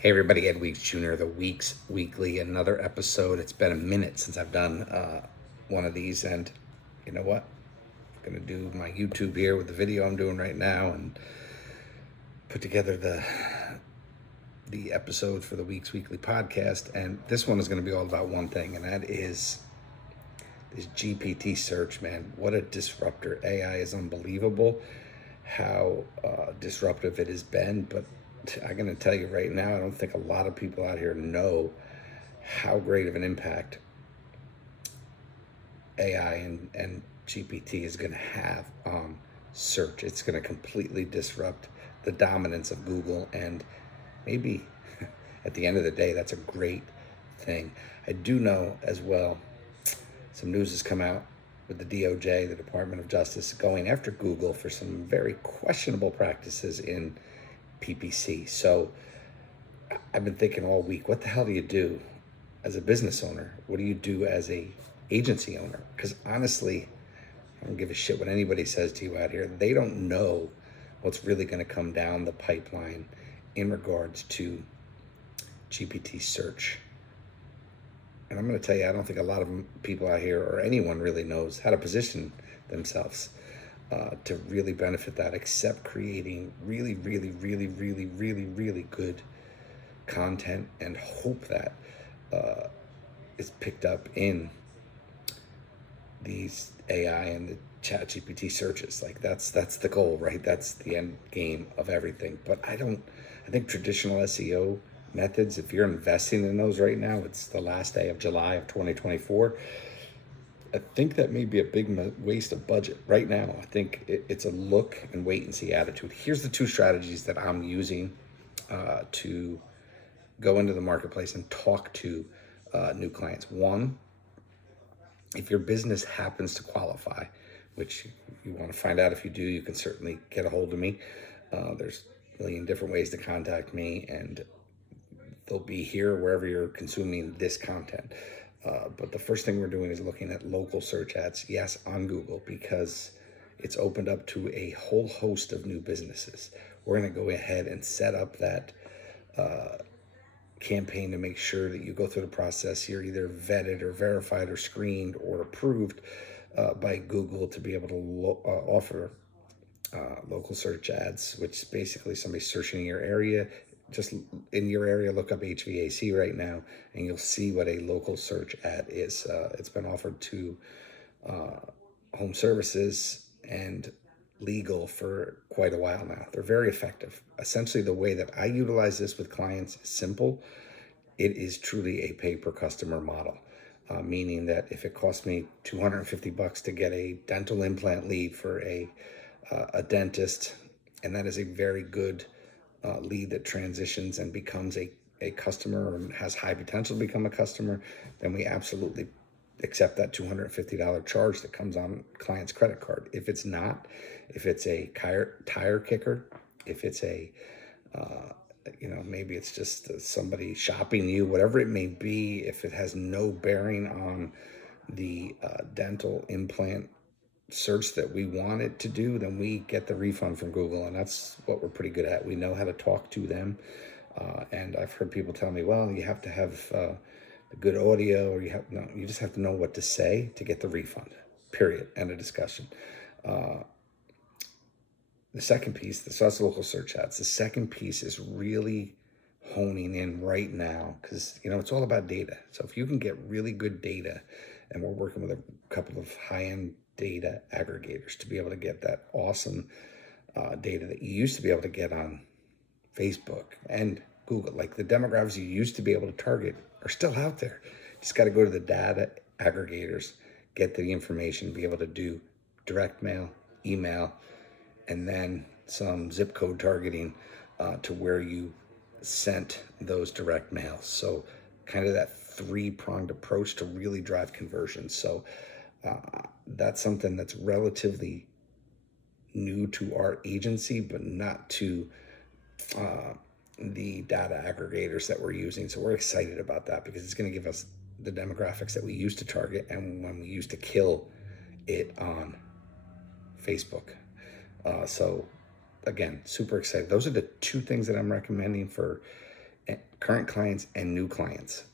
Hey everybody, Ed Weeks Jr., the Weeks Weekly, another episode. It's been a minute since I've done one of these, and you know what? I'm gonna do my YouTube here with the video I'm doing right now, and put together the episode for the Weeks Weekly podcast. And this one is gonna be all about one thing, and that is this GPT search. Man, what a disruptor! AI is unbelievable. How disruptive it has been, but I'm going to tell you right now, I don't think a lot of people out here know how great of an impact AI and GPT is going to have on search. It's going to completely disrupt the dominance of Google, and maybe at the end of the day, that's a great thing. I do know as well, some news has come out with the DOJ, the Department of Justice, going after Google for some very questionable practices in PPC. So I've been thinking all week, what the hell do you do as a business owner? What do you do as a agency owner? Because honestly, I don't give a shit what anybody says to you out here. They don't know what's really going to come down the pipeline in regards to GPT search. And I'm going to tell you, I don't think a lot of people out here or anyone really knows how to position themselves to really benefit that, except creating really, really, really, really, really, really good content and hope that is picked up in these AI and the chat GPT searches. Like that's the goal, right? That's the end game of everything. But I think traditional SEO methods, if you're investing in those right now, it's the last day of July of 2024. I think that may be a big waste of budget right now. I think it's a look and wait and see attitude. Here's the two strategies that I'm using to go into the marketplace and talk to new clients. One, if your business happens to qualify, which you want to find out if you do, you can certainly get a hold of me. There's a million different ways to contact me, and they'll be here wherever you're consuming this content. But the first thing we're doing is looking at local search ads, yes, on Google, because it's opened up to a whole host of new businesses. We're going to go ahead and set up that campaign to make sure that you go through the process. You're either vetted or verified or screened or approved by Google to be able to offer local search ads, which is basically somebody searching in your area. Just in your area, look up HVAC right now, and you'll see what a local search ad is. It's been offered to home services and legal for quite a while now. They're very effective. Essentially, the way that I utilize this with clients is simple. It is truly a pay per customer model, meaning that if it costs me $250 to get a dental implant lead for a dentist, and that is a very good lead that transitions and becomes a customer or has high potential to become a customer, then we absolutely accept that $250 charge that comes on client's credit card. If it's not, if it's a tire kicker, if it's a maybe it's just somebody shopping you, whatever it may be, if it has no bearing on the dental implant search that we want it to do, then we get the refund from Google, and that's what we're pretty good at. We know how to talk to them, and I've heard people tell me, well, you have to have the good audio, or you just have to know what to say to get the refund, period, end of discussion. The second piece, so that's local search ads. The second piece is really honing in right now, because it's all about data. So if you can get really good data, and we're working with a couple of high-end data aggregators to be able to get that awesome data that you used to be able to get on Facebook and Google. Like the demographics you used to be able to target are still out there. You just got to go to the data aggregators, get the information, be able to do direct mail, email, and then some zip code targeting to where you sent those direct mails. So kind of that three-pronged approach to really drive conversions. So that's something that's relatively new to our agency, but not to the data aggregators that we're using. So we're excited about that because it's going to give us the demographics that we used to target and when we used to kill it on Facebook. So again, super excited. Those are the two things that I'm recommending for current clients and new clients.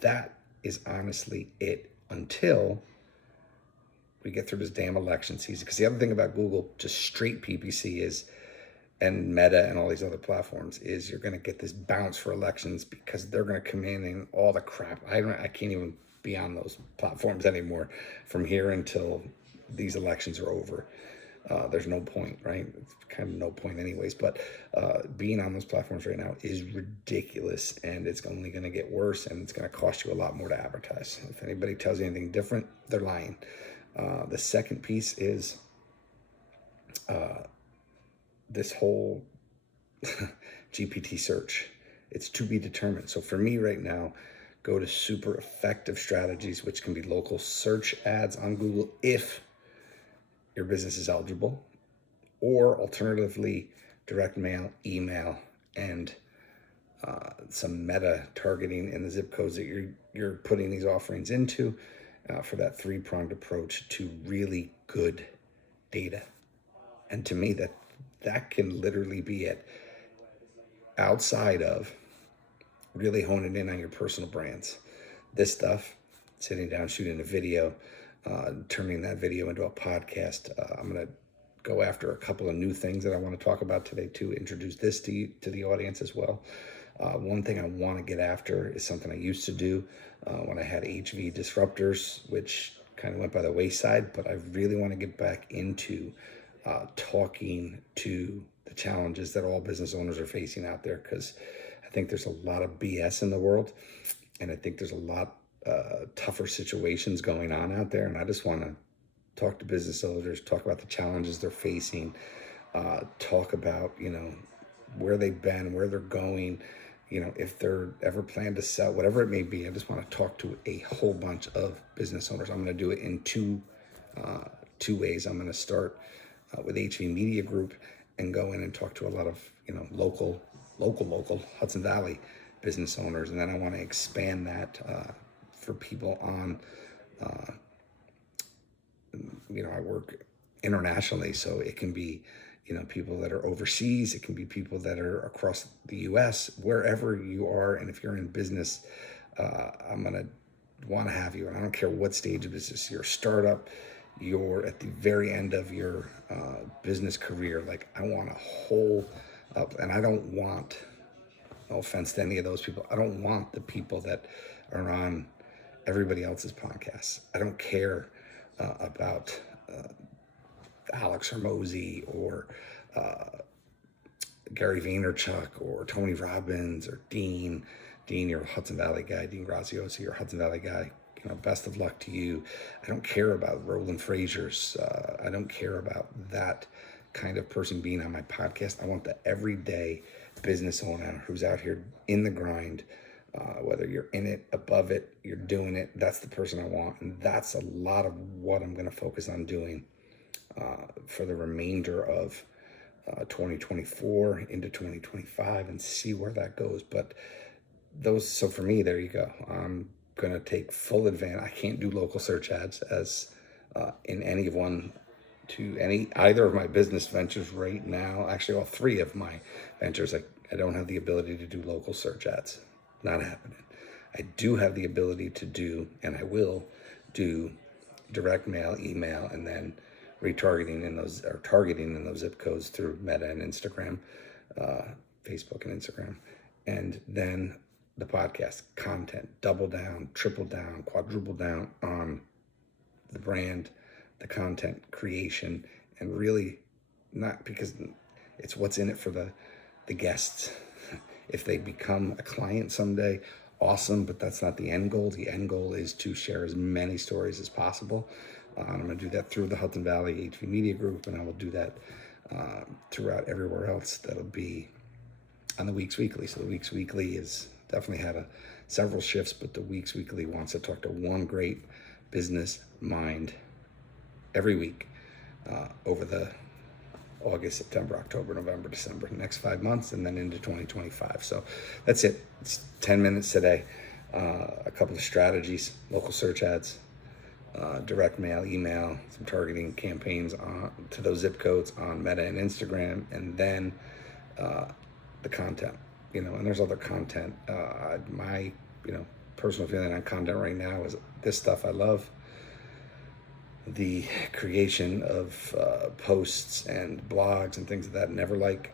That is honestly it until we get through this damn election season. Because the other thing about Google, just straight PPC is, and Meta and all these other platforms, is you're going to get this bounce for elections because they're going to come in and all the crap. I can't even be on those platforms anymore from here until these elections are over. There's no point, right? It's kind of no point anyways, but being on those platforms right now is ridiculous, and it's only going to get worse, and it's going to cost you a lot more to advertise. If anybody tells you anything different, they're lying. The second piece is this whole GPT search. It's to be determined. So for me right now, go to super effective strategies, which can be local search ads on Google if your business is eligible, or alternatively, direct mail, email, and some meta targeting in the zip codes that you're putting these offerings into for that three-pronged approach to really good data. And to me, that can literally be it. Outside of really honing in on your personal brands. This stuff, sitting down, shooting a video, turning that video into a podcast. I'm going to go after a couple of new things that I want to talk about today to introduce this to the audience as well. One thing I want to get after is something I used to do when I had HV disruptors, which kind of went by the wayside, but I really want to get back into talking to the challenges that all business owners are facing out there, because I think there's a lot of BS in the world, and I think there's a lot tougher situations going on out there, and I just want to talk to business owners, talk about the challenges they're facing, talk about, where they've been, where they're going, if they're ever plan to sell, whatever it may be. I just want to talk to a whole bunch of business owners. I'm going to do it in two ways. I'm going to start with HV Media Group and go in and talk to a lot of, local Hudson Valley business owners. And then I want to expand that for people on, I work internationally, so it can be, people that are overseas. It can be people that are across the U.S., wherever you are. And if you're in business, I'm going to want to have you. And I don't care what stage of business, you're a startup, you're at the very end of your business career. Like, I want a whole up, and I don't want, no offense to any of those people, I don't want the people that are on everybody else's podcasts. I don't care about Alex Hormozy or Gary Vaynerchuk or Tony Robbins or Dean. Dean, you're a Hudson Valley guy. Dean Graziosi, you're a Hudson Valley guy. Best of luck to you. I don't care about Roland Frazier's. I don't care about that kind of person being on my podcast. I want the everyday business owner who's out here in the grind, whether you're in it, above it, you're doing it. That's the person I want. And that's a lot of what I'm going to focus on doing for the remainder of 2024 into 2025 and see where that goes. But so for me, there you go. I'm going to take full advantage. I can't do local search ads as in either of my business ventures right now. Actually, all three of my ventures, I don't have the ability to do local search ads. Not happening. I do have the ability to do, and I will do, direct mail, email, and then retargeting in those, or targeting in those zip codes through Meta and Instagram, Facebook and Instagram. And then the podcast content, double down, triple down, quadruple down on the brand, the content creation, and really not because it's what's in it for the guests. If they become a client someday, awesome, but that's not the end goal. The end goal is to share as many stories as possible. I'm going to do that through the Hudson Valley HV Media Group, and I will do that throughout everywhere else. That'll be on the Weeks Weekly. So the Weeks Weekly is definitely had several shifts, but the Weeks Weekly wants to talk to one great business mind every week over the August, September, October, November, December, next 5 months, and then into 2025. So that's it. It's 10 minutes today. A couple of strategies, local search ads, direct mail, email, some targeting campaigns to those zip codes on Meta and Instagram, and then the content. and there's other content. My, personal feeling on content right now is this stuff I love. The creation of posts and blogs and things of that never like.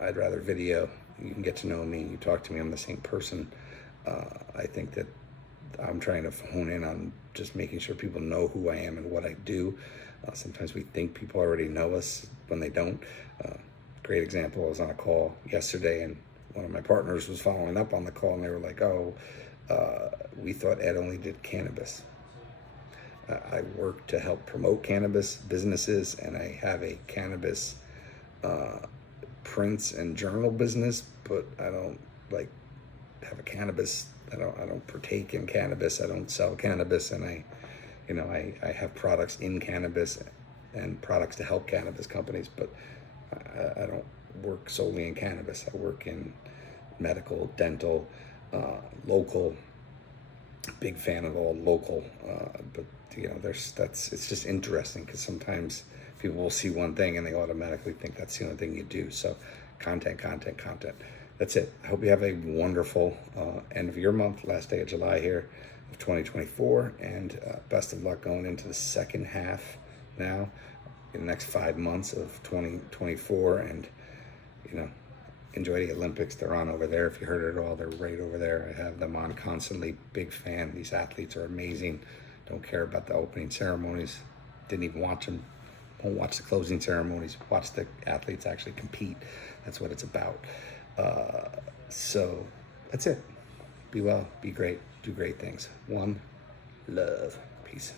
I'd rather video. You can get to know me. You talk to me. I'm the same person. I think that I'm trying to hone in on just making sure people know who I am and what I do. Sometimes we think people already know us when they don't. Great example, I was on a call yesterday and one of my partners was following up on the call and they were like, we thought Ed only did cannabis. I work to help promote cannabis businesses, and I have a cannabis prints and journal business, but I don't have a cannabis. I don't partake in cannabis. I don't sell cannabis, and I have products in cannabis and products to help cannabis companies, but I don't work solely in cannabis. I work in medical, dental, local. Big fan of all local, but it's just interesting because sometimes people will see one thing and they automatically think that's the only thing you do. So content. That's it. I hope you have a wonderful end of your month, last day of July here of 2024, and best of luck going into the second half now in the next 5 months of 2024. And enjoy the Olympics. They're on over there. If you heard it all, they're right over there. I have them on constantly. Big fan. These athletes are amazing. Don't care about the opening ceremonies. Didn't even watch them. Won't watch the closing ceremonies. Watch the athletes actually compete. That's what it's about. So that's it. Be well. Be great. Do great things. One love. Peace.